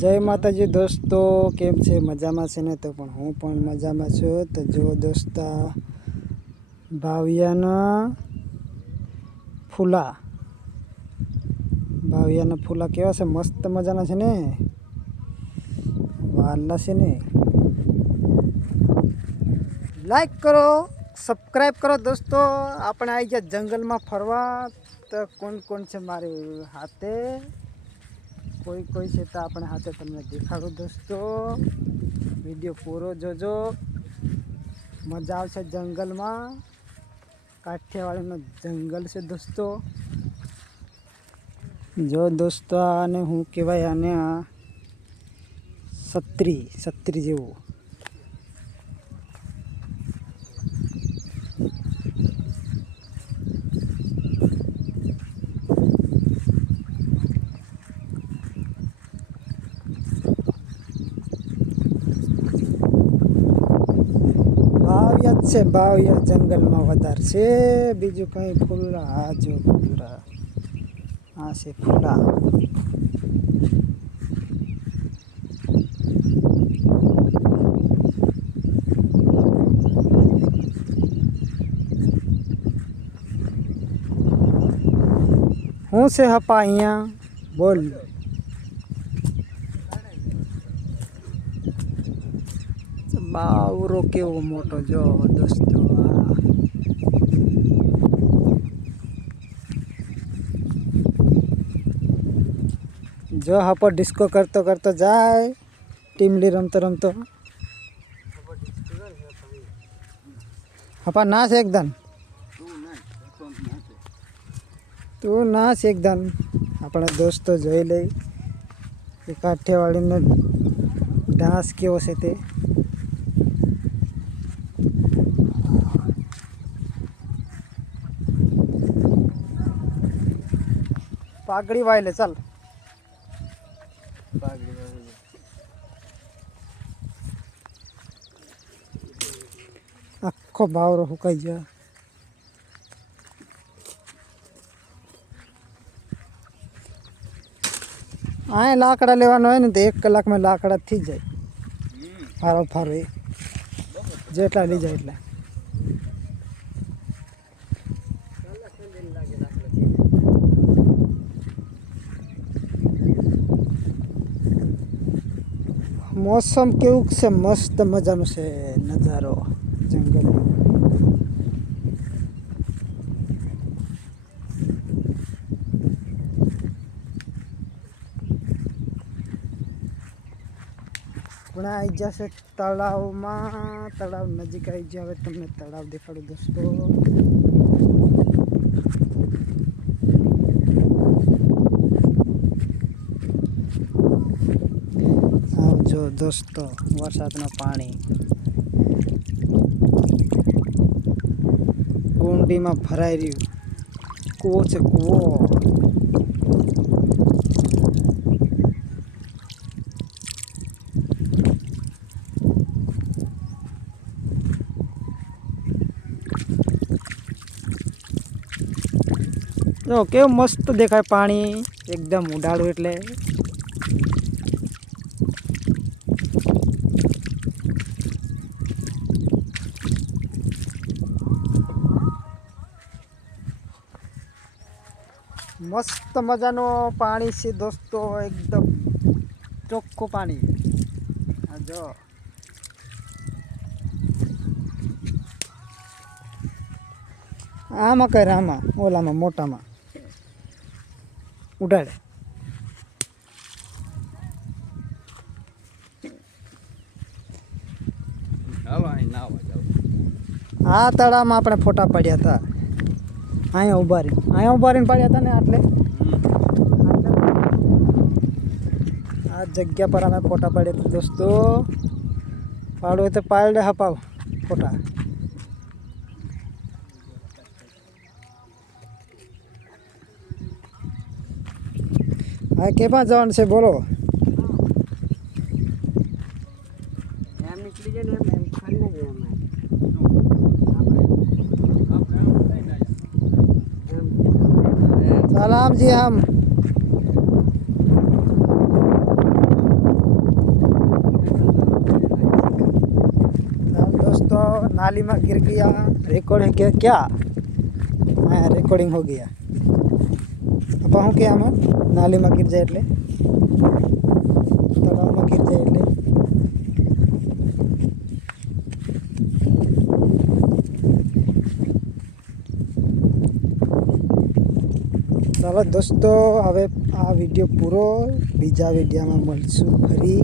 જય માતાજી દોસ્તો, કેમ છે? મજામાં છે ને? તો પણ હું પણ મજામાં છું. તો જો દોસ્તા, ભાવિયાના ફૂલા કેવા છે? મસ્ત મજાના છે ને, વાલા છે ને. લાઈક કરો, સબસ્ક્રાઈબ કરો દોસ્તો. આપણે આવી ગયા જંગલમાં ફરવા. તો કોણ છે મારી હાથે? કોઈ છે તો આપણે હાથે તમને દેખાડો દોસ્તો. વિડીયો પૂરો જોજો, મજા આવશે. જંગલમાં કાઠિયાવાડીનો જંગલ છે દોસ્તો. જો દોસ્તો, આને હું કહેવાય? આને આ છત્રી જેવું. ભાવિયા જંગલમાં વધારે છે. બીજું કંઈ ફૂલા, આ જો ફૂલા, આ છે ફૂલા. હું છે હપા અહીંયા બોલ. બાવરો કેવો મોટો જો દોસ્તો. જો હપો ડિસ્કો કરતો જાય. ટીમલી રમતો હપા નાશ એકદમ. તું નાશ એકદમ. આપણે દોસ્તો જોઈ લઈ કે કાઠિયાવાડીનો ડાન્સ કેવો છે તે. પાઘડી વાય લે ચાલ. આખો બાવરો સુકાઈ ગયો. આ લાકડા લેવાનો હોય ને તો 1 કલાકમાં લાકડા થઈ જાય. ફારો જેટલા લઈ જાય એટલા. મોસમ કેવું છે? મસ્ત મજાનું છે નજારો જંગલ. પણ આવી જશે તળાવમાં. તળાવ નજીક આવી જાય. હવે તમને તળાવ દેખાડું દોસ્તો. આવજો દોસ્તો, વરસાદનું પાણી કુંડીમાં ભરાઈ રહ્યું. કૂવો છે કૂવો. જો કેવું મસ્ત દેખાય પાણી, એકદમ ઉડાડું એટલે. મસ્ત મજાનો પાણી છે દોસ્તો, એકદમ ચોખ્ખું પાણી. આ જો આમાં કર, આમાં ઓલામાં મોટામાં ઉડાડે. આ તળાવમાં આપણે ફોટા પડ્યા હતા. અહીંયા ઉભા રહીને પડ્યા હતા ને. આટલે આ જગ્યા પર અમે ફોટા પડ્યા હતા દોસ્તો. પાડો તો પાડે હપાવ ફોટા. હા, કેમાં જવાનું છે બોલો? એમ નીકળી જાય ને, એમ ખાલી ના જાય. सलाम जी हम नाली में गिर गया। रिकॉर्ड है क्या? हाँ, रिकॉर्डिंग हो गया। अब हूँ क्या हम नाली में गिर जाए એટલે તળાવમાં गिर जाए એટલે ચાલો દોસ્તો, હવે આ વિડીયો પૂરો, બીજા વિડીયોમાં મળશું ફરી।